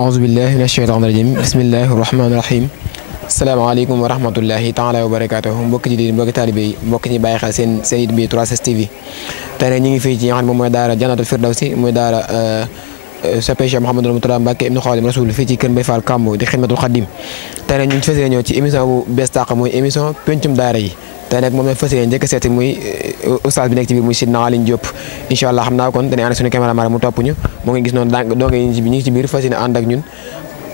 أعوذ بالله من الشيطان الرجيم بسم الله الرحمن الرحيم السلام عليكم ورحمة الله تعالى وبركاته mbokk ji di mbokk taalibe yi mbokk ñi bàyyi xel seen it bi 3STV tey nag ñu ngi fii ci nga xam ne moom mooy daara Jannatul Firdawsi mooy daara soppe Cheikh Mouhamadou Mourtada Mbacké ibnu Xaadim Rasul fii ci kër Mbaye Fall Kamb di Xidmatul Xadim tey nag ñu ngi fas yéene ñëw ci émission bu bees tàq muy émission pencum daara yi tey nag moom la fas yéene njëkk a seeti muy oustaz bi nekk ci biir muy Sidna Aline Diop incha allah xam naa kon dañuy ànd suñu caméraman mu topp ñu moo ngi gis noonu donc ñu ngi ci biir fas yéene ànd ak ñun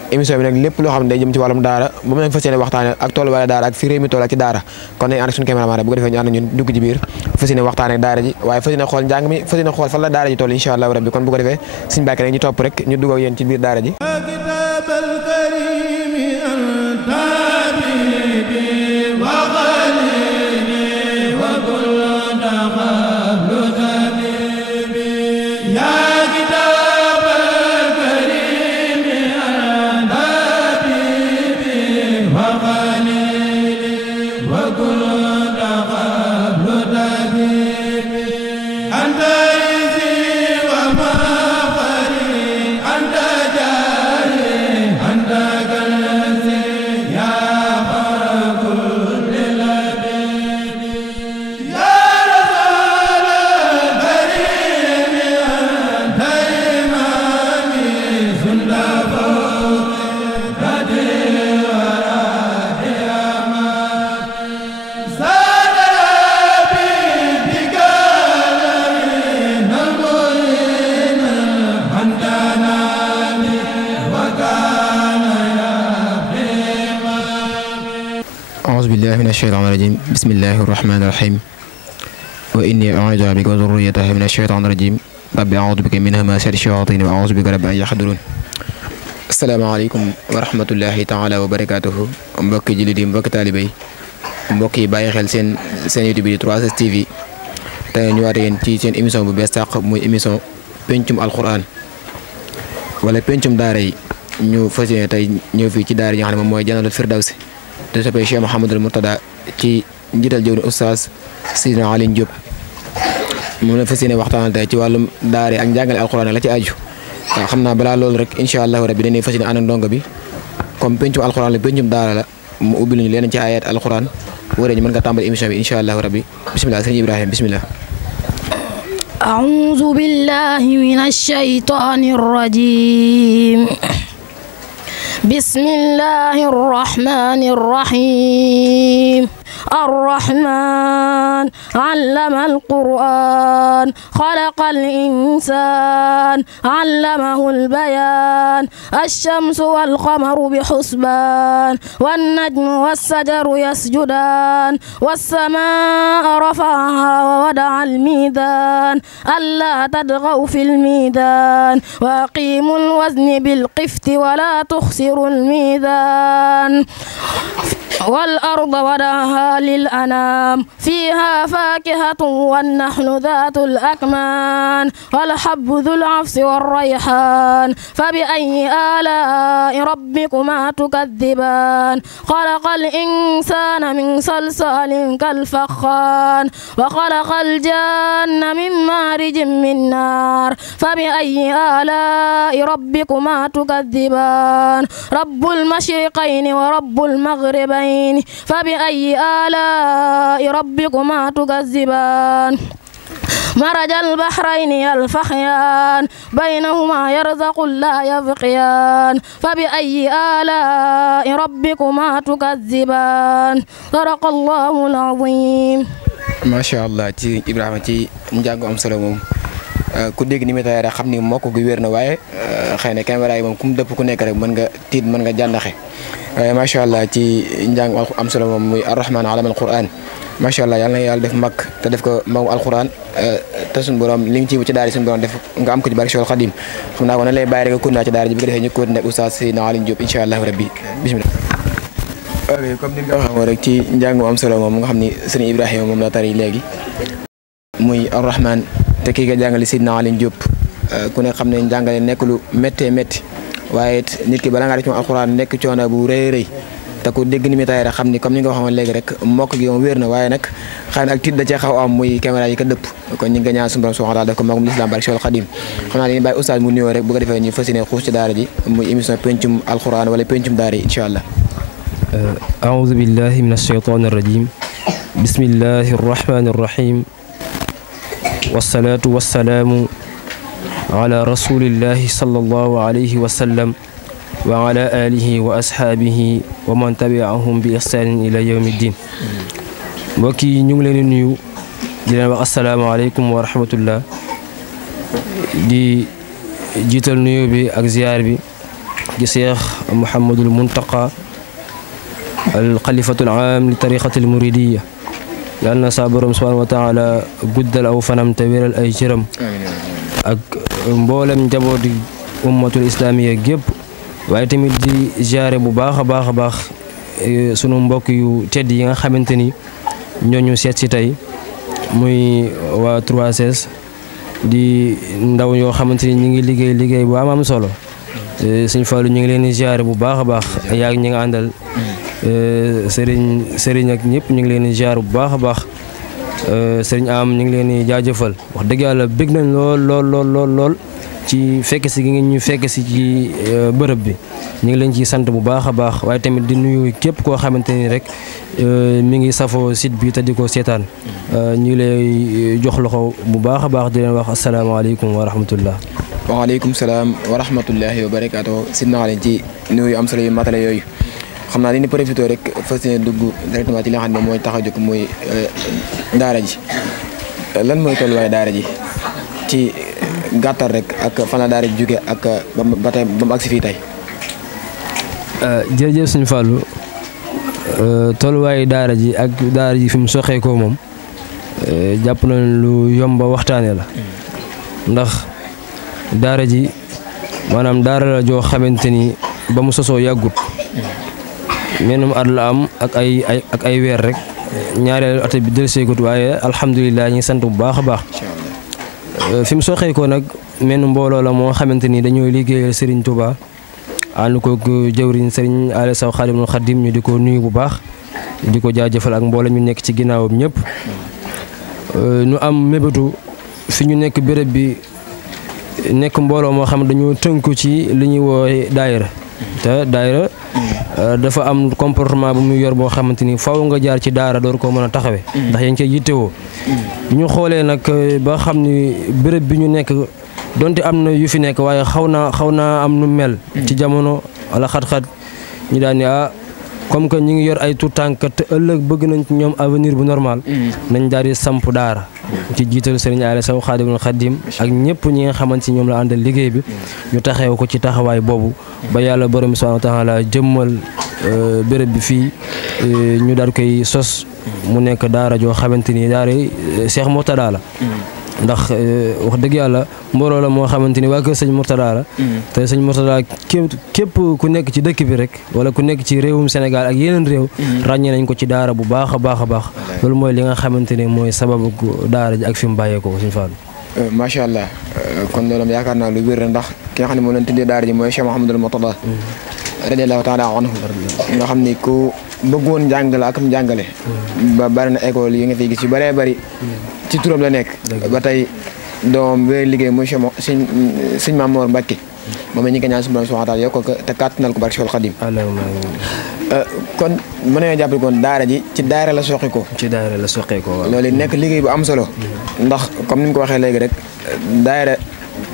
émission bi nag lépp loo xam ne day jëm ci wàllum daara moom lañ fas yéene waxtaane ak toolu wala daara ak fi réew mi toll ak ci daara kon dañuy ànd ak suñu caméraman bu ko defee ñu ànd ak ñun dugg ci biir fas yéene waxtaane ak daara ji waaye fas yéene xool njàng mi fas yéene xool fan la daara ji toll incha allah rabbi kon bu ko defee suñu bàkke rek ñu topp rek ñu dugg ak yéen ci biir daara ji أعوذ بالله من الشيطان الرجيم بسم الله الرحمن الرحيم وإني أعوذ بك وذريتها من الشيطان الرجيم رب أعوذ بك من همزات الشياطين وأعوذ بك رب أن يحضرون السلام عليكم ورحمة الله تعالى وبركاته mbokki jullit yi mbokki taalibe yi mbokk yi bàyyi xel seen YouTube bi 3STV tey ñu waat yéen ci seen émission bu bees tàq muy émission pencum alquran wala pencum daara yi ñu fas yéene tey ñëw fii ci daara yi nga xam ne moom mooy Jannatul Firdawsi te soppee Cheikh Mouhamadou Mourtada ci njiital jëwriñ oustaz Sidna Aline Diop moom la fas yéene waxtaan tey ci wàllum daara ak njàngale alquran la ci aju waaw xam naa balaa loolu rek incha allahu rabbi dañuy fas yéene ànd ak ndongo bi comme pencum alquran la pencum daara la mu ubbi ñu leen ci ayat alquran wara ñu mën nga tàmbali émission bi incha allahu rabbi bismillah sëñ Ibrahima bismillah أعوذ بالله من الشيطان الرجيم بسم الله الرحمن الرحيم الرحمن علم القرآن خلق الإنسان علمه البيان الشمس والقمر بحسبان والنجم والشجر يسجدان والسماء رفعها ووضع الميزان ألا تطغوا في الميزان وأقيموا الوزن بالقسط ولا تخسروا الميزان والأرض وضعها للأنام فيها فاكهة والنخل ذات الأكمام والحب ذو العصف والريحان فبأي آلاء ربكما تكذبان خلق الإنسان من صلصال كالفخار وخلق الجن من مارج من نار فبأي آلاء ربكما تكذبان رب المشرقين ورب المغربين فبأي آلاء ربكما تكذبان مرج البحرين يلتقيان بينهما يرزق لا يبغيان فبأي آلاء ربكما تكذبان صدق الله العظيم ما شاء الله ci Ibrahima ci njàng am solo moom ku dégg ni muy tawee rek xam ni mokk gu wér na waaye xëy na caméra yi moom ku mu dëpp ku nekk rek mën nga tiit mën nga jàndaxe waaye macha allah ci njàng am solo moom muy arrahman alama alquran macha allah yàlla na yàlla def mag te def ko magu alquran te suñu borom li nga ci daara suñu borom def nga am ko ci barke Cheikhul Khadim xam naa ko na lay bàyyi rek nga continuer ci daara ji bu ko defee ñu continuer ak oustaz Sidna Aline Diop incha allah rabbi bismillah comme ni nga waxee rek ci njàng mu am solo moom nga xam ni sëriñ Ibrahima moom la tari léegi muy Ar-Rahman te kii nga jàngale Sidna Alioune Diop ku ne xam ne njàngale nekk lu méttee métti waaye it nit ki bala ngaa def ci moom alxuraan nekk coono bu rëy rëy te ku dégg ni muy tari rek xam ni comme ni nga waxoon léegi rek mokk gi moom wér na waaye nag xëy na ak tiit da cee xaw am muy caméra yi ka dëpp kon ñu ngi ñaan suñu borom subhanahu wa taala def ko magum lislaam barke Cheikhul Khadim xam naa dañuy bàyyi oustaz mu nuyoo rek bu ko defee ñu fas yéene xuus ci daara ji muy émission pencum alxuraan wala pencum daara yi incha allah. أعوذ بالله من الشيطان الرجيم بسم الله الرحمن الرحيم والصلاة والسلام على رسول الله صلى الله عليه وسلم وعلى آله وأصحابه ومن تبعهم بإحسان إلى يوم الدين mbokki ñu ngi leen di nuyu di leen wax asalaamaaleykum wa rahmatullah di jiital nuyu bi ak ziyaar bi di Cheikh Mouhamadul Muntaqa al xalifatul aam li tariqatil muridiyya yal na saa borom subhaanahu wa taala guddal aw fanam te wéral ay cëram ak mboolem njabooti ummatul islaamiya gépp waaye tamit di ziyaare bu baax a baax a baax sunu mbokk yu tedd yi nga xamante ni ñooñu seet si tey muy waa 3S di ndaw yoo xamante ni ñu ngi liggéey bu am solo Sëñ Fallu ñu ngi leen di ziyaare bu baax a baax yaag ñi nga àndal sëriñ ak ñëpp ñu ngi leen di ziyaare bu baax a baax sëriñ am ñu ngi leen di jaajëfal wax dëgg yàlla bég nañ lool ci fekk si gi ngeen ñu fekk si ci bërëb bi ñu ngi leen ci sant bu baax a baax waaye tamit di nuyu képp koo xamante ni rek mi ngi safoo site bi te di ko seetaan ñu ngi lay jox loxo bu baax a baax di leen wax asalaamaaleykum wa rahmatullah. waaleykum salaam wa rahmatullahi wa barakaatu sidna leen ci nuyu am solo yu matale yooyu xam naa dañuy profité rek fas yéene dugg directement ci li nga xam ne mooy tax a jóg mooy daara ji lan mooy tolluwaay daara ji ci gàttal rek ak fan la daara ji jóge ak ba tey ba mu agsi fii tey. jërëjëf Sëñ Fallu tolluwaayu daara ji ak daara ji fi mu soxee ko moom jàpp nañ lu yomba waxtaane la ndax daara ji maanaam daara la joo xamante ni ba mu sosoo yàggut menum at la am ak ay weer rek ñaareelu at bi del seegut waaye alhamdulilah ñu sant bu baax a baax fi mu soxee ko nag menn mbooloo la moo xamante ni dañoo liggéeyal Serigne Touba ànd ko jëwriñ Serigne Aliou Sow Xaadimul Xaadim ñu di ko nuyu bu baax di ko jaajëfal ak mbooloo ñu nekk ci ginnaawam ñëpp ñu am mébétu fi ñu nekk béréb bi nekk mbooloo moo xam dañoo tënku ci li ñuy woowe daayira te daayira dafa am comportement bu muy yor boo xamante ni faw nga jaar ci daara door koo mën a taxawee ndax yaa ngi koy yittewoo ñu xoolee nag ba xam ni béréb bi ñu nekk donte am na yu fi nekk waaye xaw naa am nu mel ci jamono wala xat-xat ñu daan ni comme que ñu ngi yor ay tout tànk te ëllëg bëgg nañ ci ñoom avenir bu normal nañ daal di samp daara ci jiital Serigne Aliou Sow Xaadimul Xaadim ak ñëpp ñi nga xamante ni ñoom la àndal liggéey bi ñu taxew ko ci taxawaay boobu ba yàlla borom subhaanahu wa taala jëmmal béréb bi fii ñu daal koy sos mu nekk daara joo xamante ni daara Cheikh Mourtada la ndax wax dëgg yàlla mbooloo la moo xamante ni waa kër sëñ Mourtada la te sëñ Mourtada képp ku nekk ci dëkk bi rek wala ku nekk ci réewum Sénégal ak yeneen réew ràññee nañ ko ci daara bu baax a baax a baax loolu mooy li nga xamante ni mooy sababu daara ji ak fi mu bàyyeekoo ko suñu Fallu. macha allah kon loolu yaakaar naa lu wér la ndax ki nga xam ne moom lañ tuddee daara ji mooy Cheikh Mouhamadul Mourtada radiyallahu taala anhu nga xam ni ku bëggoon njàngale ak njàngale ba bari na école yi nga fiy gis yu bëree bëri ci turam la nekk ba tey doom bi liggéey muy sëñ Maam Mor Mbacke moom ñu ngi ñaan suñu borom subhanahu wa taala yokk ko te kàttanal ko barke Cheikhul Khadim kon mën nañoo jàpp kon daara ji ci daara la soqi ko loolu nekk liggéey bu am solo ndax comme ni mu ko waxee léegi rek daara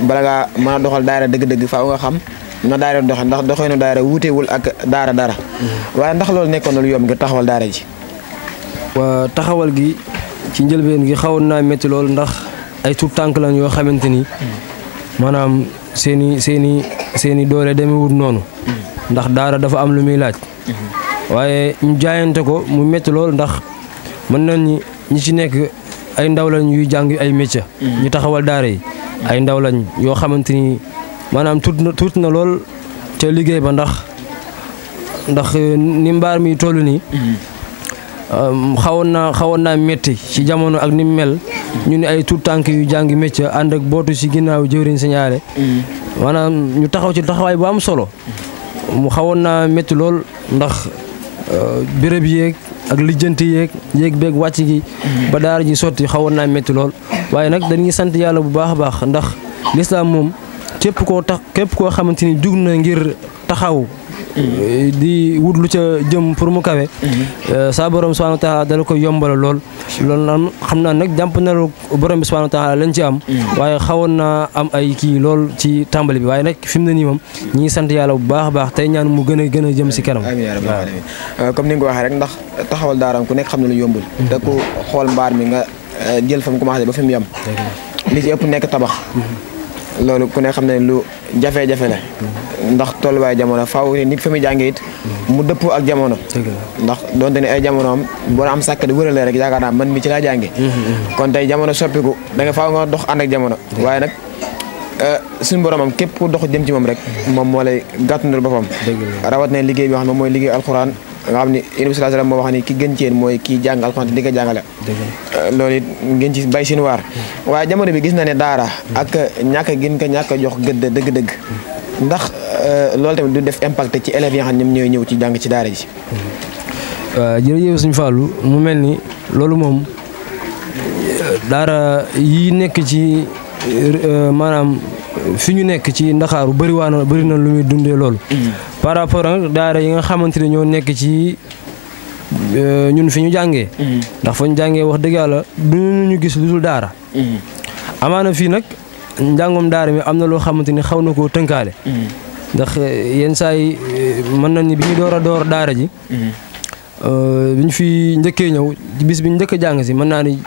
bala ngaa mën a doxal daara dëgg-dëgg faaw nga xam na daara doxe ndax doxeenu daara wuutewul ak daara dara waaye ndax loolu nekkoon na lu yomb ngir taxawal daara ji. waa taxawal gi ci njëlbeen gi xawoon naa métti loolu ndax ay tuut tànk lañ yoo xamante ni maanaam seeni doole demewut noonu ndax daara dafa am lu muy laaj waaye ñu jaayante ko mu métti loolu ndax mën nañ ñi ci nekk ay ndaw lañ yuy jàng ay métier ñu taxawal daara yi ay ndaw lañ yoo xamante ni maanaam tuuti na lool te liggéey ba ndax ndax ni mbaar mi toll nii xawoon naa métti ci jamono ak ni mu mel ñu ne ay tout tànk yu jàngi métier ànd ak bootu ci ginnaaw jëwriñ signalé maanaam ñu taxaw ci taxawaay bu am solo mu xawoon naa métti lool ndax béréb yeeg ak lijjanti yéeg beeg wàcc gi ba daara ji sotti xawoon naa métti lool waaye nag dañuy sant yàlla bu baax a baax ndax lislaam moom képp koo xamante ni jug na ngir taxaw di wut lu ca jëm pour mu kawe saa borom subhanahu wa taala dala ko yombala lool loolu naan xam naa nag jàmp na borom bi subhanahu wa taala lañ ci am waaye xawoon naa am ay kii lool ci tàmbali bi waaye nag fi mu ne nii moom ñi ngi sant yàlla bu baax a baax tey ñaan mu gën a jëm si kanam comme ni nga ko waxee rek ndax taxawal daaraam ku nekk xam ne lu yombul te ku xool mbaar mi nga jël fa mu commencé ba fi mu yem li ci ëpp nekk tabax loolu ku ne xam ne lu jafe-jafe la ndax tolluwaay jamono faaw nit fa muy jàngee it mu dëpp ak jamono ndax donte ne ay jamono am boo am sàkk di wërale rek yaakaar naa man mi ci laa jàngee kon tey jamono soppiku da nga faaw nga dox ànd ak jamono waaye nag suñu boromam képp ku dox jëm ci moom rek moom moo lay gàttandul boppam rawat ne liggéey bi wax ne mooy liggéey alxuraan nga xam ni Yonent bi sallallahu alayhi wasallam moo wax ni ki gën ci yéen mooy kii jàng alxuraan te di ko jàngale loolu it ngeen ci bay seen waar waaye jamono bi gis na ne daara ak ñàkk gën ko ñàkk jox gëdd dëgg-dëgg ndax loolu tamit du def impact ci élèves yi nga xam ne ñoom ñooy ñëw ci jàng ci daara ji waaw jërëjëf Sëñ Fallou mu mel ni loolu moom daara yi nekk ci maanaam fi ñu nekk ci Ndakaaru bëri na lu muy dundee loolu par rapport ak daara yi nga xamante ne ñoo nekk ci ñun fi ñu jàngee ndax fa ñu jàngee wax dëgg yàlla du ñu gis lu dul daara amaana fii nag njàngom daara mi am na loo xamante ni xaw na koo tënkaale ndax yenn saa yi mën nañ ni bi ñu door daara ji bi ñu fi njëkkee ñëw bis bi ñu njëkk a jàng si mën naa ni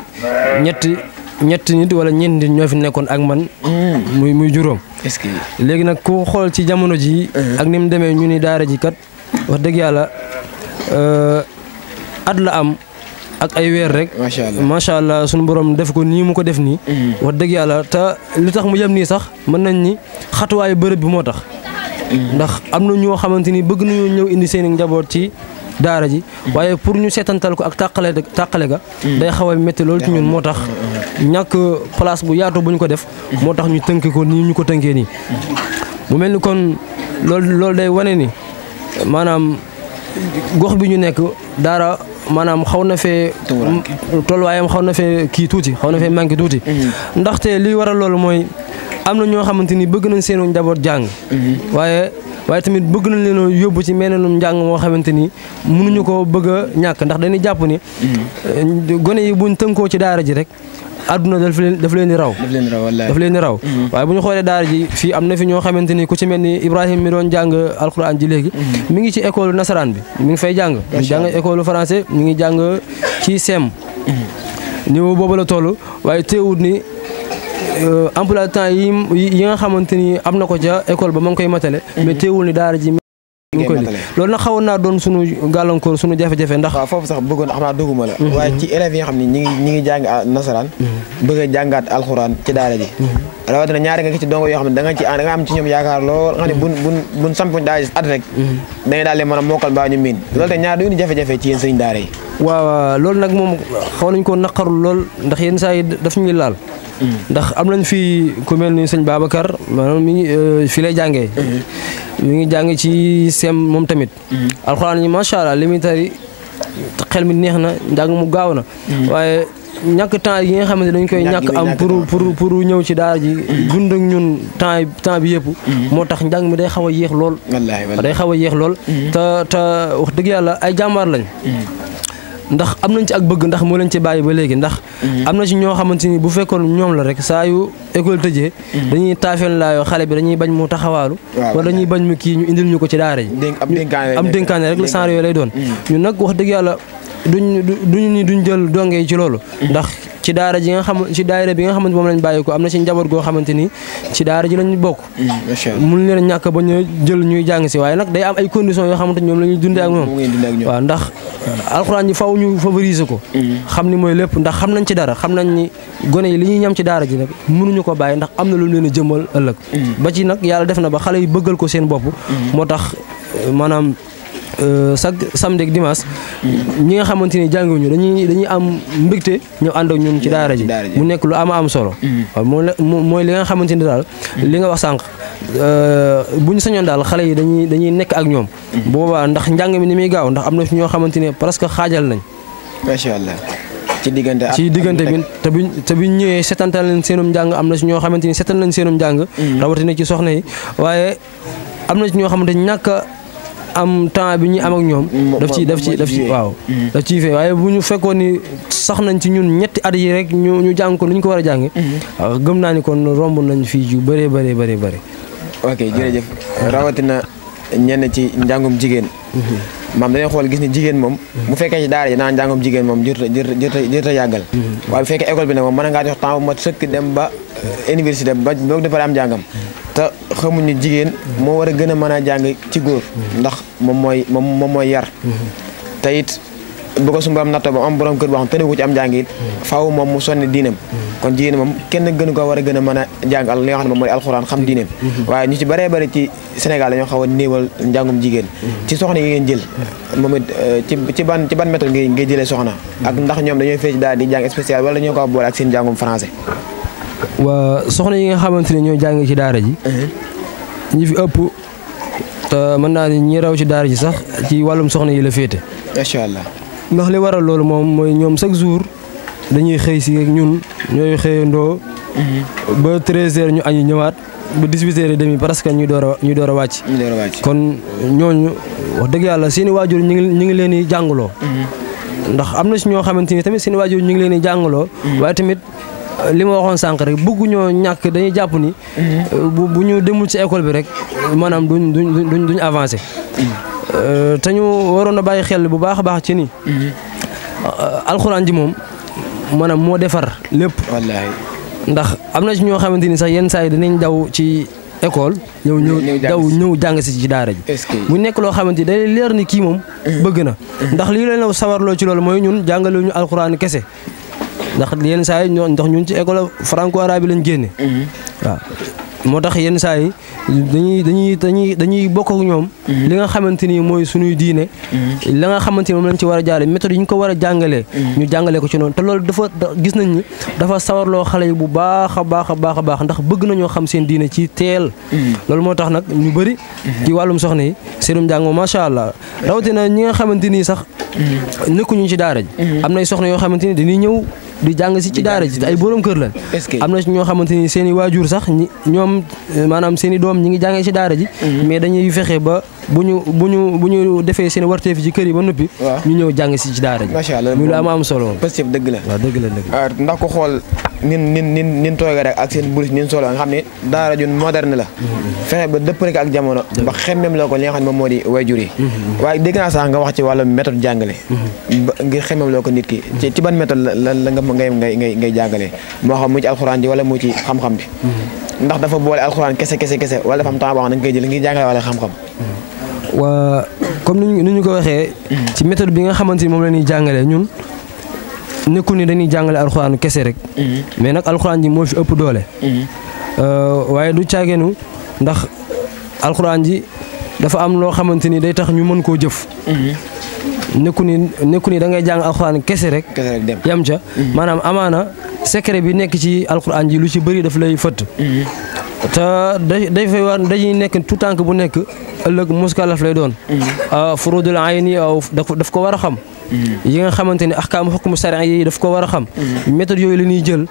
ñetti nit wala ñeent nit ñoo fi nekkoon ak man muy juróom léegi nag ku xool ci jamono ji ak ni mu demee ñu ni daara ji kat wax dëgg yàlla at la am ak ay weer rek macha allah sunu borom def ko nii mu ko def nii wax dëgg yàlla te li tax mu yem nii sax mën nañ ni xatuwaayu bërëb bi moo tax ndax am na ñoo xamante ni bëgg nañoo ñëw indi seen njaboot ci daara ji waaye pour ñu seetantal ko ak tàqale ga day xaw a métti loolu ci ñun moo tax ñàkk place bu yaatu bu ñu ko def moo tax ñu tënk ko nii ñu ko tënkee nii mu mel ni kon loolu day wane ni maanaam gox bi ñu nekk daara maanaam xaw na fee tolluwaayam xaw na fee kii tuuti xaw na fee manqué tuuti ndaxte li waral loolu mooy am na ñoo xamante ni bëgg nañ seen njaboot jàng waaye tamit bëgg nañ leen yóbbu ci meneenum njàng moo xamante ni mënuñu ko bëgg a ñàkk ndax dañuy jàpp ni gone yi buñ tënkoo ci daara ji rek àdduna daf leen di raw waaye bu ñu xoolee daara ji fii am na fi ñoo xamante ni ku ci mel ni Ibrahima mi doon jàng alxuraan ji léegi mi ngi ci école nasaraan bi mi ngi fay jàng mi ngi jàng école français mi ngi jàng ci CEM niveau boobu la toll waaye teewut ni emploi temps yi nga xamante ni am na ko ca école ba ma ngi koy matale mais teewul ni daara ji loolu nag xawoon naa doon sunu gàllankoor sunu jafe-jafe ndax waaw foofu sax bëggoon xam naa dugguma la waaye ci élèves yi nga xam ne ñi ngi jàng nasaraan bëgg a jàngaat alxuraan ci daara ji rawatina ñaari nga ci dongo yoo xam ne da nga am ci ñoom yaakaar lool nga xam ne buñ samp daara ji at rek da ngay daal di mën a mokkal mbaa ñu miin loolu te ñaar du indi jafe-jafe ci yéen sëriñ daara yi waaw loolu nag moom xaw nañ ko naqarul lool ndax yenn saa yi daf ñuy laal ndax am nañ fi ku mel ni sëñ Babacar maanaam mi ngi fii lay jàngee mi ngi jàng ci CEM moom tamit alxuraan yi macha allah li muy tari xel mi neex na njàng mu gaaw na waaye ñàkk temps yi nga xamante dañ koy ñàkk am pour ñëw ci daara ji dund ak ñun temps bi yëpp moo tax njàng mi day xaw a yéex lool te wax dëgg yàlla ay jàmbaar lañ ndax am nañ ci ak bëgg ndax moo leen ci bàyyi ba léegi ndax am na ci ñoo xamante ni bu fekkoon ñoom la rek saa yu école tëjee dañuy taafeel laayoo xale bi dañuy bañ mu taxawaalu wala dañuy bañ mu kii ñu indil ñu ko ci daara ji am dénkaane rek la genre yooyu lay doon ñun nag wax dëgg yàlla duñ jël donge yi ci loolu ndax ci daara ji nga xam ci daayira bi nga xamante moom lañ bàyyi ko am na ci njaboot goo xamante ni ci daara ji lañ bokk mun leen ñàkk ba ñu jël ñuy jàng si waaye nag day am ay conditions yoo xamante ñoom la ñuy dundee ak moom waaw ndax alxuraan ji faw ñu favoriser ko xam ni mooy lépp ndax xam nañ ci dara xam nañ ni gone yi li ñuy ñam ci daara ji nag mënuñu ko bàyyi ndax am na lu leen a jëmal ëllëg ba ci nag yàlla def na ba xale yi bëggal ko seen bopp moo tax maanaam chaque samedi ak dimanche ñi nga xamante ni jànguñu dañuy am mbégte ñëw ànd ak ñun ci daara ji mu nekk lu am solo waaw mooy li nga xamante ni daal li nga wax sànq bu ñu sañoon daal xale yi dañuy nekk ak ñoom boobaa ndax njàng mi ni muy gaaw ndax am na fi ñoo xamante ne presque xaajal nañ macha allah ci diggante bi te buñ ñëwee setantal leen seenum njàng am na si ñoo xamante ni setal nañ seenum njàng rawatina ci soxna yi waaye am na si ñoo xamante ni ñàkk am temps bi ñuy am ak ñoom daf ciy fee waaye bu ñu fekkoon ni sax nañ ci ñun ñetti at yi rek ñu jàng ko nu ñu ko war a jànge waaw gëm naa ni kon romb nañ fii ju bëree bëri ok jërëjëf rawatina ñenn ci njàngum jigéen maam dañuy xool gis ni jigéen moom bu fekkee ci daara ji naan njàngum jigéen moom jërta yàggal waaye bu fekkee école bi nag moom mën ngaa jox temps bu mat sëkk dem ba université ba boog dafa am njàngam te xamuñu jigéen moo war a gën a mën a jàng ci góor ndax moom mooy yar te it bu ko suñu borom nattoo ba am borom kër boo xam te ne ko ci am njàng it faaw moom mu sonni diinam kon jigéen moom kenn gënu ko war a gën a mën a jàng li nga xam ne moom mooy alxuraan xam diinam waaye ñu ci bëree bëri ci Sénégal dañoo xaw a néewal njàngum jigéen ci soxna yi ngeen jël moom it ci ban méthode ngay jëlee soxna ak ndax ñoom dañooy fee ci daal di jàng spécial wala ñoo ko boole ak seen njàngum français waa soxna yi nga xamante ne ñoo jàng ci daara ji ñi fi ëpp te mën naa ni ñi raw ci daara ji sax ci wàllum soxna yi la féete macha allah ndax li waral loolu moom mooy ñoom chaque jour dañuy xëy si ak ñun ñooy xëyandoo ba 13h ñu añu ñëwaat ba 18h30 presque ñu door a wàcc kon ñooñu wax dëgg yàlla seeni waajur ñu ngi leen di jàngaloo ndax am na si ñoo xamante ni tamit seeni waajur ñu ngi leen di jàngaloo waaye tamit li ma waxoon sànq rek bëgguñoo ñàkk dañuy jàpp ni bu ñu demul ci école bi rek maanaam duñ avancé te ñu waroon a bàyyi xel bu baax a baax ci ni alxuraan ji moom maanaam moo defar lépp wallaahi ndax am na ci ñoo xamante ni sax yenn saa yi dinañ daw ci école ñëw jàng si ci daara ji bu nekk loo xamante ni day leer ni kii moom bëgg na ndax lii leen sawarloo ci loolu mooy ñun jàngale ñu alxuraan kese ndax yenn saa yi ndax ñun ci école franco arabe lañ génne waaw moo tax yenn saa yi dañuy bokk ak ñoom li nga xamante ni mooy suñuy diine la nga xamante ni moom lañ ci war a jaare méthode yi ñu ko war a jàngalee ñu jàngalee ko ci noonu te loolu dafa gis nañ ni dafa sawarloo xale yi bu baax a baax ndax bëgg nañoo xam seen diine ci teel loolu moo tax nag ñu bëri ci wàllum soxna yi seenum njàng macha allah rawatina ñi nga xamante ni sax nekkuñu ci daara ji am nay soxna yoo xamante ni dañuy ñëw di jàng si ci daara ji ay borom kër lañ am na ñoo xamante ni seen i waajur sax ñoom maanaam seen i doom ñi ngi jàngee ci daara ji mais dañuy fexe ba bu ñu defee seen warteef ci kër yi ba noppi ñu ñëw jàng si ci daara ji macha allah muy lu am solo positif dëgg la waaw dëgg la ndax ko xool nin toogee rek ak seen buris nin solo nga xam ne daara ju moderne la fexe ba dëpp rek ak jamono ba xemmem la ko li nga xam ne moom moo di waajur yi waaye dégg naa sax nga wax ci wàllu méthode jàngale ngir xemmem loo ko nit ki ci ban méthode la nga ngay jàngalee moo xam mu ci alxuraan ji wala mu ci xam-xam bi ndax dafa boole alxuraan kese wala dafa am temps boo xam ne nga koy jël ngir jàngale wala xam-xam waa comme ni ñu ko waxee ci méthode bi nga xamante ni moom la ñuy jàngalee ñun nekkul ni dañuy jàngale alxuraan kese rek mais nag alxuraan ji moo fi ëpp doole waaye du caageenu ndax alxuraan ji dafa am loo xamante ni day tax ñu mën koo jëf nekku ni da ngay jàng alxuraan kese rek yam ca maanaam amaana secret bi nekk ci alxuraan ji lu ci bëri daf lay fëtt te day fay war dañuy nekk tout tànk bu nekk ëllëg muskalaf lay doon furudul ayni aw daf ko war a xam yi nga xamante ni ahkaamu hukmu shar'i yi daf ko war a xam méthode yooyu la ñuy jël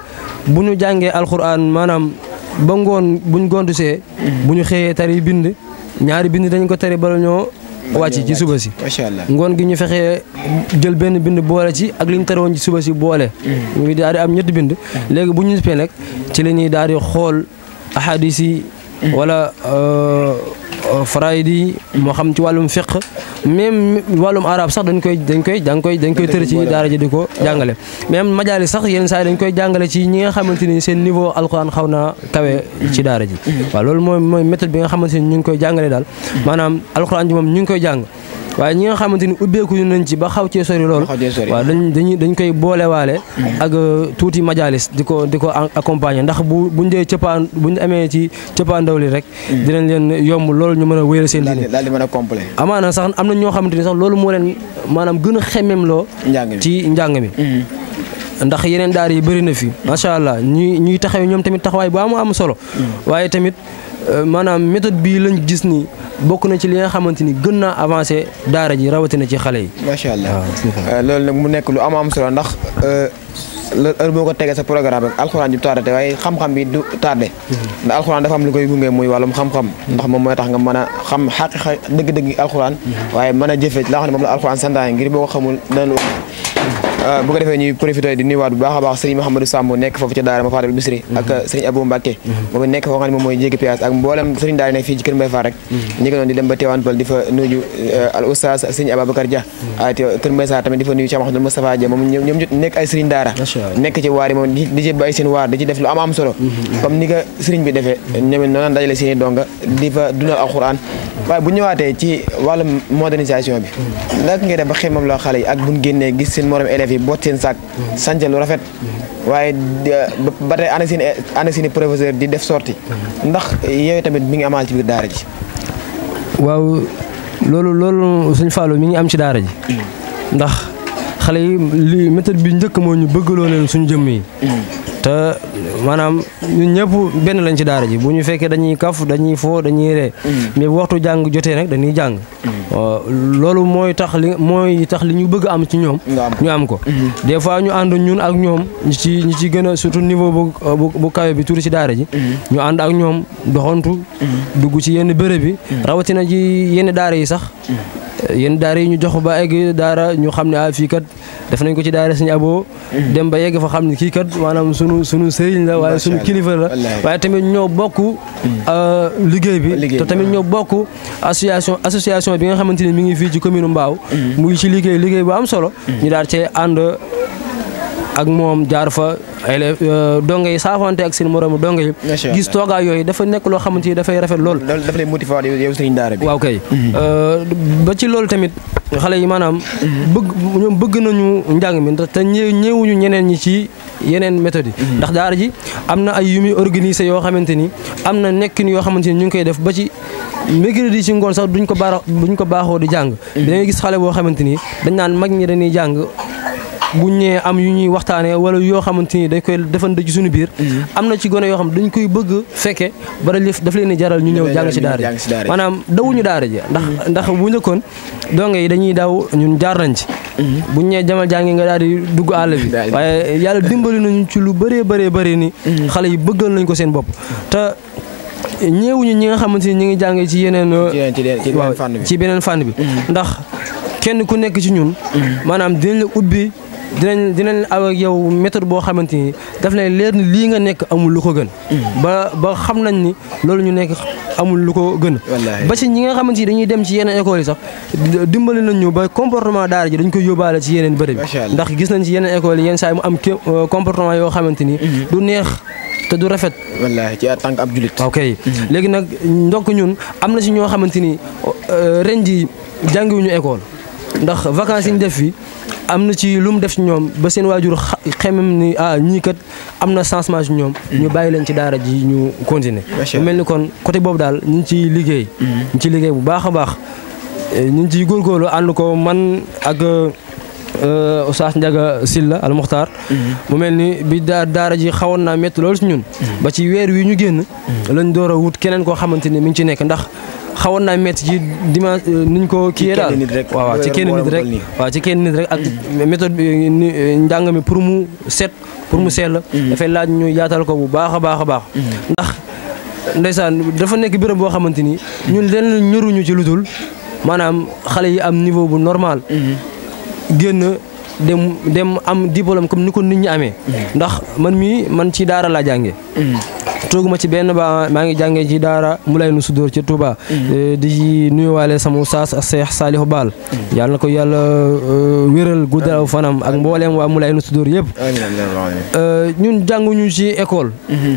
bu ñu jàngee alxuraan maanaam ba ngoon buñ gondusee bu ñu xëyee tari bind ñaari bind dañ ko tari bala ñoo wàcc ci suba si ngoon gi ñu fexee jël benn bind boole ci ak li ñu tari woon ci suba si boole ñu daal di am ñetti bind léegi bu ñu nippee nag ci la ñuy daal di xool ahadis yi wala faraid yi moo xam ci wàllum fiqh même wàllum arab sax dañ koy tër ci daara ji di ko jàngale même majalis sax yenn saa yi dañ koy jàngale ci ñi nga xamante ni seen niveau alquran xaw naa kawe ci daara ji waaw loolu mooy méthode bi nga xamante ni ñu ngi koy jàngale daal maanaam alquran ji moom ñu ngi koy jàng waaye ñi nga xamante ni ubbeeku nañ ci ba xaw cee sori lool waaw dañ koy boolewaale ak tuuti majalis di ko accompagner ndax buñ amee ci cëppaandaw li rek dinañ leen yomb loolu ñu mën a wéyal seen diine daal di mën a complet amaana sax am na ñoo xamante ni sax loolu moo leen maanaam gën a xemmem loo ci njàng mi ndax yeneen daara yi bëri na fi macha allah ñuy taxaw ñoom tamit taxawaay bu am solo waaye tamit maanaam méthode bii lañ gis ni bokk na ci li nga xamante ni gën naa avancé daara ji rawatina ci xale yi. macha allah loolu nag mu nekk lu am solo ndax heure boo ko tegee sa programme rek alxuraan ji tardé waaye xam-xam bi du tardé. ndax alxuraan dafa am lu koy gunge muy wàllum xam-xam. ndax moom mooy tax nga mën a xam xaqiqa dëgg-dëgg alxuraan. waaye mën a jëfee laa xam ne moom la alxuraan santaane ngir boo ko xamul danañ bu ko defee ñuy profité di nuyuwaat bu baax a baax sëriñ Mouhamadou Samb nekk foofu ci daara ma Fatal Bisri ak sëriñ Abou Mbacke moom nekk foo xam ne moom mooy jéggi piyaas ak mboolem sëriñ daara nekk fii ci Kër Mbaye Fall rek ñi ngi noonu di dem ba Tivaouane Peulh di fa nuyu al oustaz sëriñ Ababacar Dia Kër Mbaye Fall tamit di fa nuyu Cheikh Mouhamadou Moustapha Dia moom ñoom nekk ay sëriñ daara nekk ci waar yi moom di ci bàyyi seen waar di ci def lu am solo comme ni ko sëriñ bi defee ñoom noonu dajale seen i donga di fa dundal alxuraan waaye bu ñëwaatee ci wàllum modernisation bi naka ngay def ba xemam loo xale yi ak buñ génnee gis seen morom élèves yi boot seen sac sànce lu rafet waaye ba tey ana seen professeur di def sorti ndax yooyu tamit mi ngi amaal ci biir daara ji. waaw loolu suñ Fallou mi ngi am ci daara ji ndax xale yi li méthode bi njëkk moo ñu bëggaloo leen suñu jëmm yi te maanaam ñun ñëpp benn lañ ci daara ji bu ñu fekkee dañuy kaf dañuy foo dañuy ree mais bu waxtu jàng jotee nag dañuy jàng loolu mooy tax li ñu bëgg am ci ñoom ñu am ko des fois ñu ànd ñun ak ñoom ñi ci gën a surtout niveau bu kawe bi tuuti ci daara ji ñu ànd ak ñoom doxantu dugg ci yenn bërëb bi rawatina ci yenn daara yi sax yenn daara yi ñu jox ba egg daara ñu xam ne fii kat def nañ ko ci daara Sëriñ Abo dem ba yegg fa xam ne kii kat maanaam sunu sëriñ la waaye sunu kilifa la waaye tamit ñoo bokk liggéey bi te tamit ñoo bokk association bi nga xamante ni mi ngi fii ci commune Mbao mu ngi ci liggéey bu am solo ñu daal cee ànd ak moom jaar fa élève donge yi saafante ak seen moromu donge yi gis toogaa yooyu dafa nekk loo xamante ni dafay rafet lool dafa lay motiver yow sëriñ daara bi waaw kay ba ci loolu tamit xale yi maanaam bëgg nañu njàng mi te ñëwuñu ñeneen ñi ci yeneen méthode yi ndax daara ji am na ay yu muy organisé yoo xamante ni am na nekkin yoo xamante ni ñu ngi koy def ba ci mercredi ci ngoon sax duñ ko baaxoo di jàng da ngay gis xale boo xamante ni dañ naan mag ñi dañuy jàng bu ñëwee am yu ñuy waxtaanee wala yoo xamante ni dañ koy defante ci suñu biir am na ci gone yoo xam dañ koy bëgg fekke ba daf leen di jaral ñu ñëw jàng ci daara ji maanaam dawuñu daara ji ndax bu njëkkoon donge yi dañuy daw ñun jaar nañ ci bu ñu ñëwee jamal jàngi nga daal di dugg àll bi waaye yàlla dimbali nañu ci lu bëree ni xale yi bëggal nañ ko seen bopp te ñeewuñu ñi nga xamante ni ñi ngi jàngee ci yeneen ci beneen fànn bi ndax kenn ku nekk ci ñun maanaam dinañ la ubbi dinañ aw ak yow méthode boo xamante ni daf lay leer ni lii nga nekk amul lu ko gën ba xam nañ ni loolu ñu nekk amul lu ko gën ba ci ñi nga xamante ni dañuy dem ci yeneen écoles yi sax dimbali nañ ñu ba comportement daara ji dañ koy yóbbaale ci yeneen bërëb ndax gis nañ ci yeneen écoles yi yenn saa yi mu am comportement yoo xamante ni du neex te du rafet wallaahi ci tànk ab julit ok léegi nag ndokk ñun am na si ñoo xamante ni ren ji jàngiwuñu école ndax vacances yi ñu def fi am na ci lu mu def ci ñoom ba seen waajur xemem ni ñii kat am na changement ci ñoom ñu bàyyi leen ci daara ji ñu continuer mu mel ni kon côté boobu daal ñu ngi ciy liggéey bu baax a baax ñu ngi ciy góorgóorlu ànd ko man ak Oustaz Ndiaga Sylla Al Muxtaar mu mel ni bi daara ji xawoon naa métti loolu ci ñun ba ci weer wi ñu génn lañ door a wut keneen koo xamante ni mi ngi ci nekk ndax xawoon naa métti ci dimanche niñ ko kiyee daal waaw ci kenn nit rek ak méthode bi njàng mi pour mu sell dafay laaj ñu yaatal ko bu baax a baax ndax ndeysaan dafa nekk béréb boo xamante ni ñun leen ñëruñu ci lu dul maanaam xale yi am niveau bu normal génn dem am diplôme comme ni ko nit ñi amee ndax man ci daara laa jàngee tooguma ci benn ba maa ngi jàngee ci daara Moulay Soudor ci Touba di nuyuwaale sama oustaz Cheikh Saliou Baal yàlla na ko yàlla wéral guddal fanam ak mbooleem waa Moulay Soudor yëpp ñun jànguñu ci école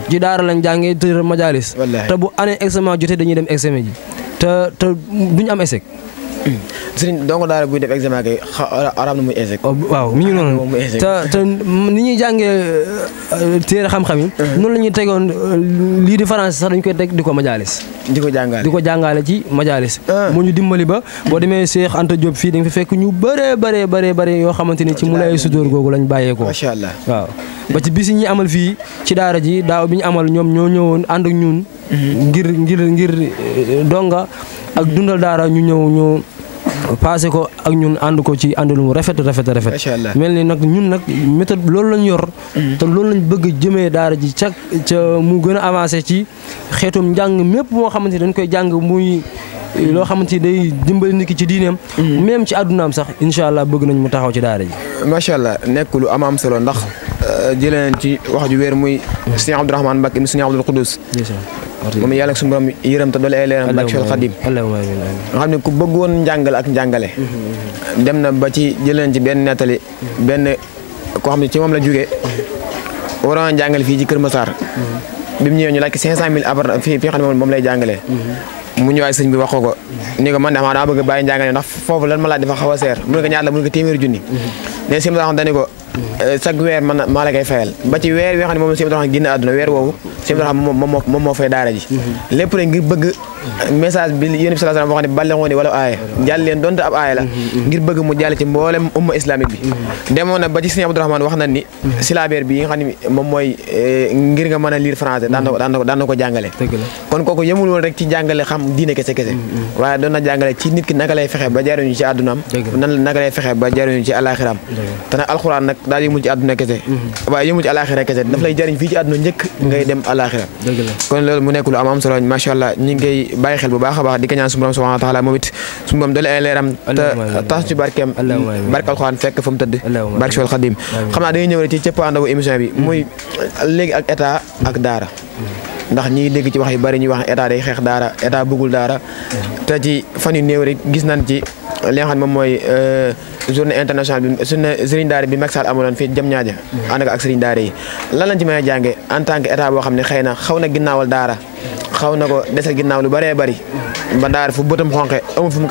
ci daara lañ jàngee tër majalis te bu année examen jotee dañuy dem examen ji te duñu am échec sëriñ dongo daara buy def examen kay araam na muy échec. waaw mi ngi noonu te ni ñuy jàngee téere xam-xam yi. noonu la ñuy tegoon lii di français sax dañ koy teg di ko majaalis. di ko jàngale ci majaalis. moo ñu dimbali ba boo demee Cheikh Anta Diop fii da nga fi fekk ñu bëree yoo xamante ni ci Moulay Sudóor googu lañ bàyyeekoo. macha allah waaw ba ci bis yi ñuy amal fii ci daara ji daaw bi ñu amal ñoom ñoo ñëwoon ànd ak ñun. ngir donga ak dundal daara ñu ñëw ñu passé ko ak ñun ànd ko ci ànd lu rafet. macha allah mel ni nag ñun nag méthode loolu lañ yor. te loolu lañ bëgg jëmee daara ji ca mu gën a avancé ci xeetum njàng mépp moo xamante ni dañ koy jàng muy loo xamante ni day dimbali nit ki ci diineem. même ci àddunaam sax incha allah bëgg nañ mu taxaw ci daara ji. macha allah nekk lu am solo ndax jëlee nañ ci wax ju wér muy Sëriñ Abdourahmane Mbacké Sëriñ Abdul Quddus. moom yàlla ak suñu borom yërëm te doole ay leeram Mbacké Cheikhul Khadim nga xam ne ku bëggoon njàngale ak njàngale dem na ba ci jëleen ci benn nettali benn koo xam ne ci moom la jógee waroon njàngale fii ci Kër Massar bi mu ñëwee ñu laaj ko 500000 après fii nga xam ne moom lay jàngalee mu ñëwaat sëñ bi wax ko ni ko man de daa bëgg bàyyi njàngale ndax foofu lan ma laaj dafa xaw a seer mu ne ko ñaar la mu ne ko téeméeri junni ne sim daa xam dani ko chaque weer man maa la koy fayal ba ci weer wi nga xam ne moom sim daa xam génn àdduna weer woowu sim daa xam moom moo fay daara ji lépp rek ngir bëgg message bi yéen bi sallallahu alayhi wasallam wax ne ballighu wala aaya jàll leen donte ab aaya la ngir bëgg mu jàll ci mboolem umma islamique bi demoon na ba ci Sëriñ Abdourahmane wax na ni syllabaire bi nga xam ne moom mooy ngir nga mën a lire français daan na ko jàngale kon kooku yemul woon rek ci jàngale xam diine kese waaye doon na jàngale ci nit ki naka lay fexe ba jariñu ci àddunaam naka lay fexe ba jariñu ci alaxiraam te nag alxuraan nag daal yëmul ci àdduna kese waaye yëmul ci alaxira kese daf lay jariñ fii ci àdduna njëkk ngay dem alaxira kon loolu mu nekk lu am solo macha allah ñu ngi koy bàyyi xel bu baax a baax di ko ñaan suñu borom subhanahu wa taala moom it suñu borom doole ay leeram te tas ci barkeem barke alxuraan fekk fa mu tëdd barke Cheikhul Khadim xam naa dañuy ñëw rek ci cëppaandawu émission bi muy léegi ak état ak daara ndax ñiy dégg ci wax yu bari ñuy wax état day xeex daara état bëggul daara te ci fan yu néew rek gis nañ ci li nga xam ne moom mooy journée internationale bi sëriñ daara bi Macky Sall amoon fii jëm ñaaja ànd ak sëriñ daara yi lan lañ ci mën a jànge en tant que état boo xam ne xëy na xaw na ginnaawal daara xaw na ko desal ginnaaw lu bëree bëri ba daara fu bëtam xonqe amul fu mu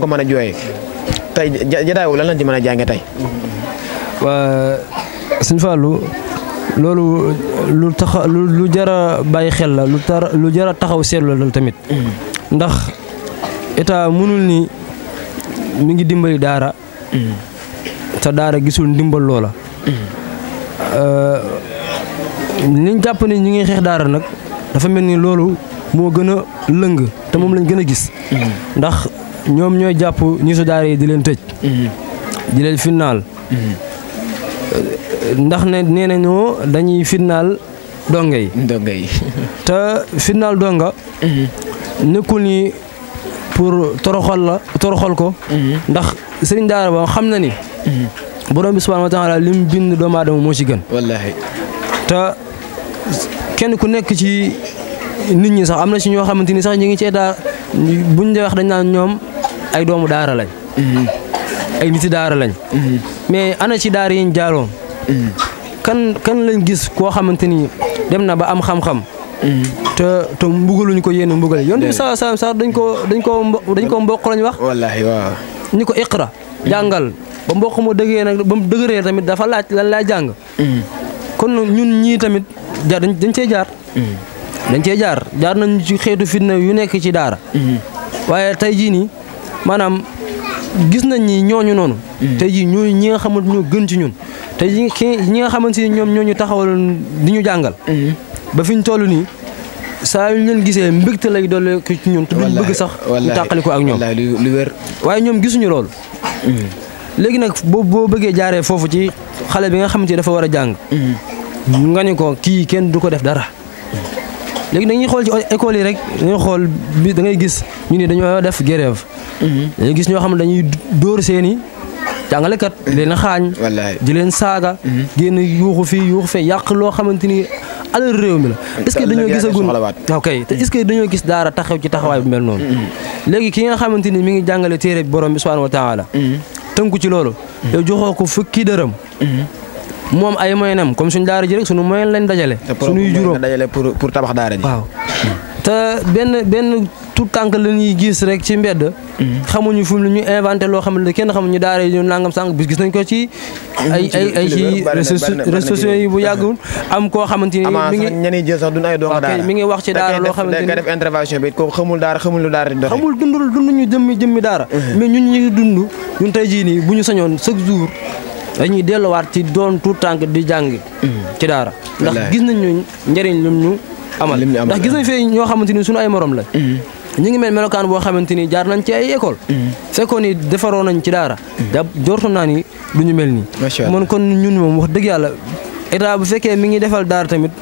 ko mën a jooyee tey jotaay boobu lan lañ ci mën a jànge tey waa Sëñ Fallou loolu lu jar a bàyyi xel la lu jar a taxaw seetlu la tamit ndax état mënul ni mi ngi dimbali daara te daara gisul ndimbal loola liñ jàpp ni ñu ngi xeex daara nag dafa mel ni loolu moo gën a lëng te moom lañ gën a gis ndax ñoom ñooy jàpp ñi su daara yi di leen tëj di leen finnaal ndax ne nee nañoo dañuy finnaal donga yi te finnaal donga nekkul ni pour toroxal ko ndax sëriñ daara ba xam na ni borom bi subhanahu wa taala li mu bind doomu aadama moo ci gën wallaahi te kenn ku nekk ci nit ñi sax am na ci ñoo xamante ni sax ñu ngi ci état buñ dee wax dañ naan ñoom ay doomu daara lañ ay niti daara lañ mais ana ci daara yi ñu jaaroon kan lañ gis koo xamante ni dem na ba am xam-xam te mbugaluñ ko yenn mbugal yoon bi sax dañ ko mboq lañ wax wallaahi waaw ñu ko iqra jàngal ba mboq moo dëggee nag ba mu dëgëree tamit dafa laaj lan laa jàng kon ñun ñii tamit dañ cee jaar nañ ci xeetu fitna yu nekk ci daara waaye tey jii nii maanaam gis nañ ni ñooñu noonu tey jii ñooñu ñi nga xamante ñoo gën ci ñun tey jii ñi nga xamante ni ñoom ñooñu taxawaloon di ñu jàngal ba fi ñu toll nii saa yu ñu leen gisee mbégte lay doole ko ci ñun te duñ bëgg sax ñu tàqali ko ak ñoom lu wér waaye ñoom gisuñu loolu léegi nag boo bëggee jaaree foofu ci xale bi nga xamante ni dafa war a jàng nga ni ko kii kenn du ko def dara léegi dañuy xool ci école yi rek dañuy xool bi da ngay gis ñu ni dañoo def grève dañuy gis ñoo xam ne dañuy dóor seeni jàngalekat di leen xaañ di leen saaga génn yuuxu fee yàq loo xamante ni alal réew mi la est-ce que dañoo gisagun ok te est-ce que dañoo gis daara taxaw ci taxawaay bu mel noonu léegi ki nga xamante ni mi ngi jàngale téere bi borom bi subhanahu wa taala tënku ci loolu yow joxoo ko fukki dërëm moom ay moyenam comme suñu daara ji rek suñu moyen lañ dajale suñuy juróom dajale pour tabax daara ji waaw te benn tout tànk la ñuy gis rek ci mbedd xamuñu fu ñu inventé loo xam ne kenn xamuñu daara yi nangam sànq bis gis nañ ko ci ay ci réseaux sociaux yi bu yàggul am koo xamante ni mi ngi ñeneen jël sax duñ ay donga daara mi ngi wax ci daara loo xamante ni nga def intervention bi ko xamul daara xamul lu daara di doxe xamul dund ñu jëmmi daara mais ñun ñu dund ñun tey jii nii bu ñu sañoon chaque jour dañuy delluwaat ci doon tout tànk di jàng ci daara ndax gis nañu njëriñ lim ñu amal ndax gis nañ fee ñoo xamante ni suñu ay morom la ñu ngi mel melokaan boo xamante ni jaar nañ ci ay école fekkoon ni defaroo nañ ci daara jortu naa ni du ñu mel nii man kon ñun moom wax dëgg yàlla état bu fekkee mi ngi defal daara tamit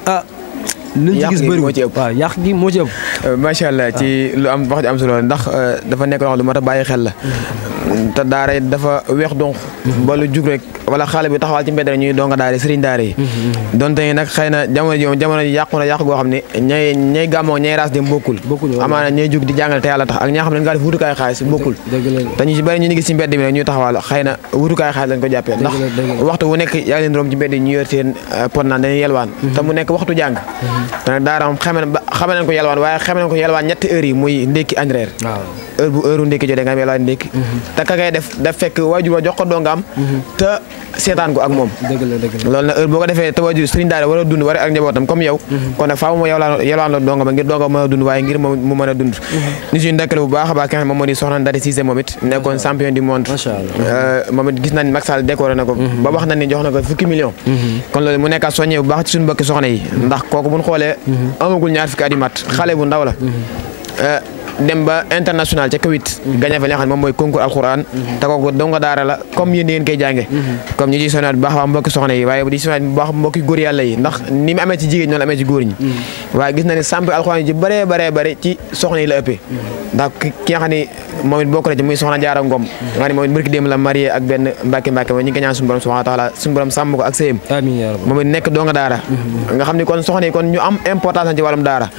liñ ci gis bëri waaw yàq gi moo ci ëpp macha allah ci lu am wax ji am solo ndax dafa nekk loo xam lu mat a bàyyi xel la te daara yi dafa weex donc ba lu jug rek wala xale bi taxawal ci mbedd rek ñuy donga daara yi sëriñ daara yi donte nag xëy na jamono ji yàqu na yàqu goo xam ne ñay gàmmoo ñay raas dem bokkul amaana ñay jug di jàngale te yàlla tax ak ñaa xam ne nga def wutukaay xaalis bokkul te ñu ci bëri ñu ngi gis ci mbedd mi rek ñuy taxawal xëy na wutukaay xaalis lañ ko jàppee ndax waxtu wu nekk yaa leen romb ci mbedd yi ñu yor seen pot naan dañuy yelwaan te mu nekk waxtu jàng te nag daara moom xame nañ ko yelwaan waaye xame nañ ko yelwaan ñetti heures yi muy ndékki añ reer heure bu ndékki jotee nga am yelwaan ndékki te ka kay def da fekk waajur wa jox ko dongaam te seetaan ko ak moom loolu nag heure boo ko defee te waajur sëriñ daara war a dund war ak njabootam comme yow kon nag faaw mu yelwaan la donga ba ngir donga mën a dund waaye ngir mu mën a dund ni suñu ndëkkale bu baax a baax ki nga xam moom moo di soxna Ndati Cissé moom it nekkoon champion du monde moom it gis nañ Macky Sall décoré na ko ba wax nañ ni jox na ko fukki million kon loolu mu nekkaat soññee bu baax ci suñu mbokki soxna yi ndax kooku buñ xoolee amagul ñaar fukki at yu mat xale bu ndaw la dem ba international ca Kuwait gañe fa li nga xam ne moom mooy concours alxuraan te kooku donga daara la comme yéen ngeen koy jànge comme ñu ciy sonaat bu baax waa mbokki soxna yi waaye di sonaat bu baax mbokki góor yàlla yi ndax ni mu amee ci jigéen noonu la amee ci góor ñi waaye gis na ne samp alxuraan yi ci bëree ci soxna yi la ëppee ndax ki nga xam ne moom it bokk na ci muy soxna Jaara Ngom nga xam ne moom it barki démb la marié ak benn mbàkke mooy ñu ngi ko ñaan suñu borom subhanahu wa taala suñu borom sàmm ko ak sëyam moom it nekk donga daara nga xam ne kon soxna yi kon ñu am importance ci wàllum daara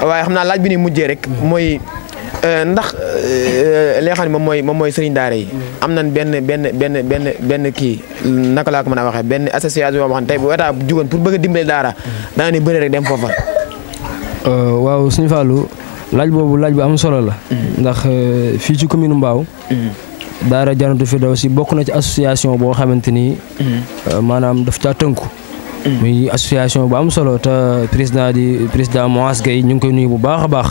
waaye xam naa laaj bi ni mujjee rek mooy ndax li nga xam ne moom mooy sëriñ daara yi am nañ benn kii naka laa ko mën a waxee benn association boo xam ne tey bu état jugoon pour bëgg a dimbali daara dana ni bëri rek dem foofa waaw suñu Fallou laaj boobu laaj bu am solo la ndax fii ci commune Mbao daara Jannatul Firdawsi bokk na ci association boo xamante ni maanaam daf caa tënku muy association bu am solo te président Moas Gueye ñu ngi koy nuyu bu baax a baax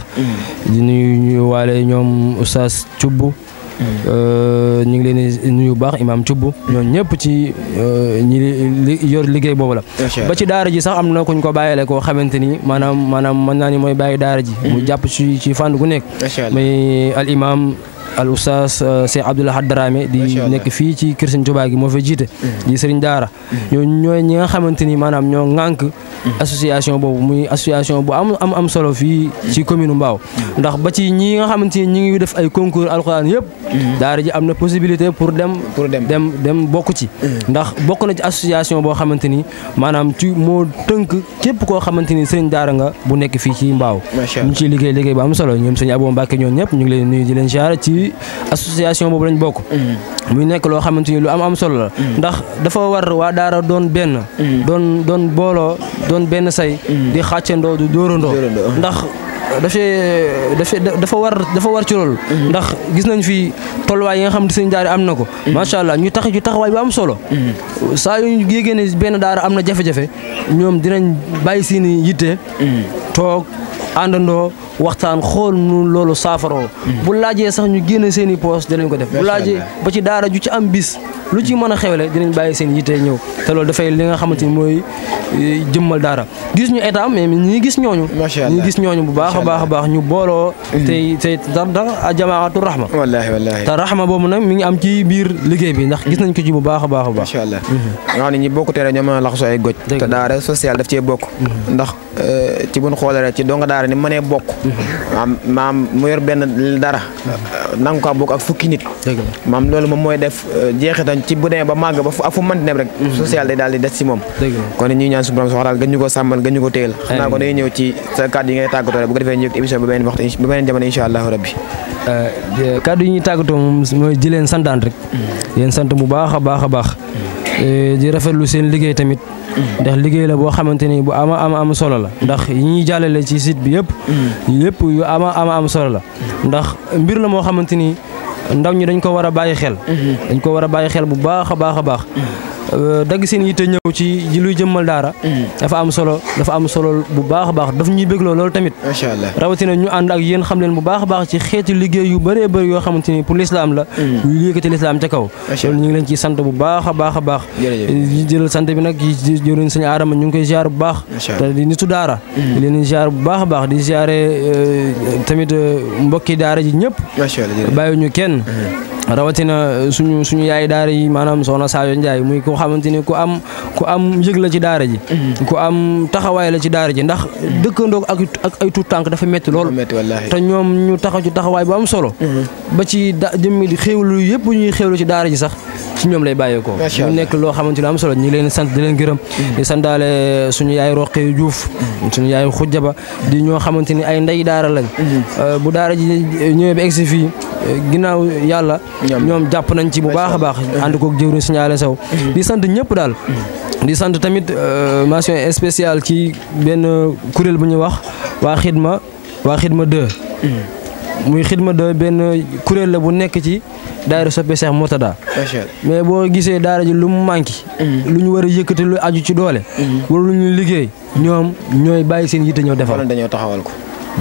di nuyu waale ñoom Oustaz Thioub ñu ngi leen di nuyu bu baax Imam Thioub ñoom ñëpp ci ñi yor liggéey boobu la ba ci daara ji sax am na kuñ ko bàyyile koo xamante ni maanaam mën naa ni mooy bàyyi daara ji mu jàpp ci fànn gu nekk muy al imam al oustaz Cheikh Abdoul Ahad Dramé di nekk fii ci kër Sëriñ Tuubaa gi moo fa jiite di sëriñ daara ñooy ñi nga xamante ni maanaam ñoo ŋànk association boobu muy association bu am solo fii ci commune Mbao ndax ba ci ñi nga xamante ni ñi ngi def ay concours alxuraan yëpp daara ji am na possibilité pour dem bokk ci ndax bokk na ci association boo xamante ni maanaam ci moo tënk képp koo xamante ni sëriñ daara nga bu nekk fii ci Mbao ñu ciy liggéey bu am solo ñoom sëriñ Abou Mbacke ñoom ñëpp ñu ngi leen nuyu di leen ziar ci association boobu lañ bokk muy nekk loo xamante ni lu am solo la ndax dafa war waa daara doon benn doon booloo doon benn say di xàccandoo du dóorandoo ndax dafa war ci loolu ndax gis nañ fi tolluwaay yi nga xam ne sëñ daara am na ko macha allah ñu taxawaay bu am solo saa yu ñu yégée ne benn daara am na jafe-jafe ñoom dinañ bàyyi seeni yitte toog àndandoo waxtaan xool nu loolu saafaroo bu laajee sax ñu génne seen i poos dinañ ko def bu laajee ba ci daara ju ci am bis lu ci mën a xewle dinañ bàyyi seen yitte ñëw te loolu dafay li nga xamante ni mooy jëmmal daara gis ñu état mais ñi gis ñooñu bu baax a baax ñu booloo tey da jamaatu rahma wallaahi te rahma boobu nag mi ngi am ci biir liggéey bi ndax gis nañ ko ci bu baax a baax macha allah nga xam ne ñi bokk tere ñoo mën a laxasu ay goj te daara social daf cee bokk ndax ci buñ xoolee rek ci donga daara ni mënee bokk maam mu yor benn dara nanga ko bokk ak fukki nit maam loolu moom mooy def jeexitam ci bu demee ba màgg ba ak fu mënti dem rek social day daal di des ci moom kon ñuy ñaan suñu borom soxlaal gën ñu ko sàmmal gën ñu ko téyel xam naa ko dañuy ñëw ci sa kàddu yi ngay tàggatoo rek bu ko defee ñëw ci émission bi beneen waxtu ba beneen jamono incha allahu rabbi kàddu yi ñuy tàggatoo moom mooy di leen santaan rek leen sant bu baax a baax di rafetlu seen liggéey tamit ndax liggéey la boo xamante ni bu am solo la ndax yi ñuy jàllale ci site bi yëpp yu am solo la ndax mbir la moo xamante ni ndaw ñi dañ ko war a bàyyi xel. dañ ko war a bàyyi xel bu baax a baax. dagg seen yitte ñëw ci luy jëmmal daara. dafa am solo bu baax a baax daf ñuy bégloo loolu tamit. macha allah rawatina ñu ànd ak yéen xam leen bu baax a baax ci xeeti liggéey yu bëree bëri yoo xamante ni pour l'islam la. yu yëkkati l'islam ca kaw. loolu ñu ngi leen ciy sant bu baax a baax. di jël sant bi nag di jëriñ sëñ Adama ñu ngi koy ziar bu baax. te di nitu daara. di leen ziar bu baax a baax di ziare tamit mbokki daara ji ñëpp. macha allah bàyyiwuñu kenn. rawatina suñu yaay daara yi maanaam soxna Sadio Ndiaye muy ko xamante ni ku am yëg la ci daara ji. ku am taxawaay la ci daara ji ndax dëkkandoog ak ay tuut tànk dafa métti lool. te ñoom ñu taxaw ci taxawaay bu am solo. ba ci jëmmi xéwlu yëpp ñuy xéwlu ci daara ji sax ci ñoom lay bàyyeekoo. mu nekk loo xamante ni am solo ñu ngi leen sant di leen gërëm. di santaale suñu yaay Roqe Diouf. suñu yaay Xujjaba di ñoo xamante ni ay ndey daara lañ. bu daara ji ñëwee ba egsi fii ginnaaw yàlla. ñoom jàpp nañ ci bu baax a baax ànd koog jëwriñ signalé saw di sant ñëpp daal di sant tamit mention spéciale ci benn kuréel bu ñuy wax waa xidma 2 muy xidma 2 benn kuréel la bu nekk ci daayira soppe Cheikh Murtada mais boo gisee daara ji lu mu manqué lu ñu war a yëkkati lu aju ci doole wala lu ñu liggéey ñoom ñooy bàyyi seen yitte ñëw defal dañoo taxawal ko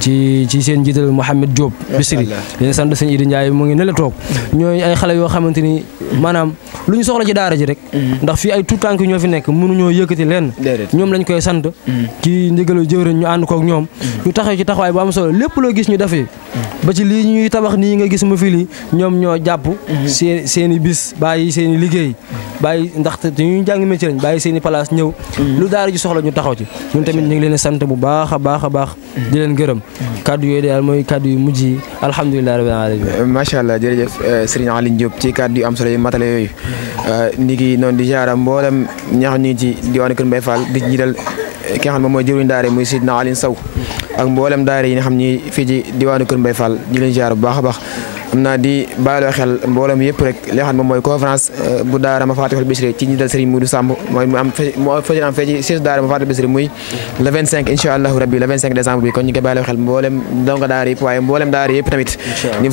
ci seen njiital Mouhamed Diop Bisri leen sant sëñ Idi Ndiaye mu ngi ne la toog ñooy ay xale yoo xamante ni maanaam lu ñu soxla ci daara ji rek ndax fii ay tout tànk ñoo fi nekk mënuñoo yëkkati leen ñoom lañ koy sant ci ndigalu jëwriñ ñu ànd kook ñoom ñu taxaw ci taxawaay bu am solo lépp loo gis ñu defee ba ci lii ñuy tabax nii nga gis ma fi lii ñoom ñoo jàpp seen i bis bàyyi seen i liggéey bàyyi ndaxte ñu jàng métier lañ bàyyi seen i place ñëw lu daara ji soxla ñu taxaw ci ñun tamit ñu ngi leen sant bu baax a baax di leen gërëm kaddu yooyu daal mooy kaddu yu mujj yi alhamdulilah rabbil alamin. macha allah jërëjëf Serigne Aline Diop ci kaddu yu am solo yu matale yooyu ni ngi noonu di ziara mboolem ñi nga xam ne ci diwaanu Kër Mbaye Fall di jiital ki nga xam ne moom mooy jëwriñ daara muy Sidna Aline Sow ak mboolem daara yi nga xam ni fii ci diwaanu Kër Mbaye Fall di leen ziara bu baax a baax. am naa di bàyyiloo xel mboolem yëpp rek li nga xam ne moom mooy conférence bu daara Mafatihul Bichri ci njiital Serigne Moudou Samb mooy mu am fee ci siège daara Mafatihul Bichri muy le 25 incha allahu rabbi le 25 décembre bi kon ñu ngi koy bàyyiloo xel mboolem donga daara yëpp waaye mboolem daara yëpp tamit ñu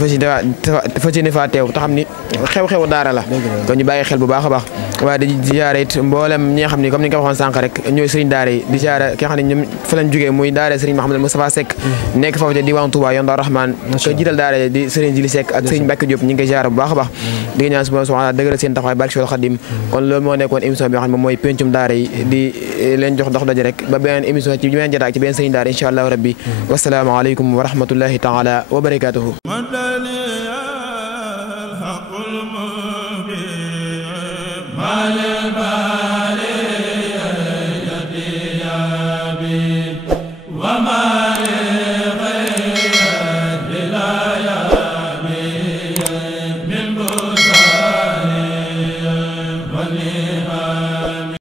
fas yéene faa teew te xam ni xew-xewu daara la kon ñu bàyyi xel bu baax a baax waaye di ziyaare it mboolem ñi nga xam ne comme ni nga ko waxoon sànq rek ñooy Serigne daara yi di ziyaare ki nga xam ne ñoom fa lañ jógee muy daara Serigne Mouhamadou Moustapha Seck nekk foofu ci diwaan Touba yoon Daaru Rahman ko jiital daara di Serigne Jili Seck ak Serigne Mbacke Diop ñu ngi koy ziyaare bu baax a baax di ñaan subhanahu wa ta'ala dëgëral seen taxawaay barke Cheikhul Khadim kon loolu moo nekkoon émission bi nga xam ne moom mooy pencum daara yi di leen jox dox daje rek ba beneen émission ci beneen jotaay ci beneen Serigne daara incha allahu rabbi wassalaamu aleykum wa rahmatullahi taala wa barakatuhu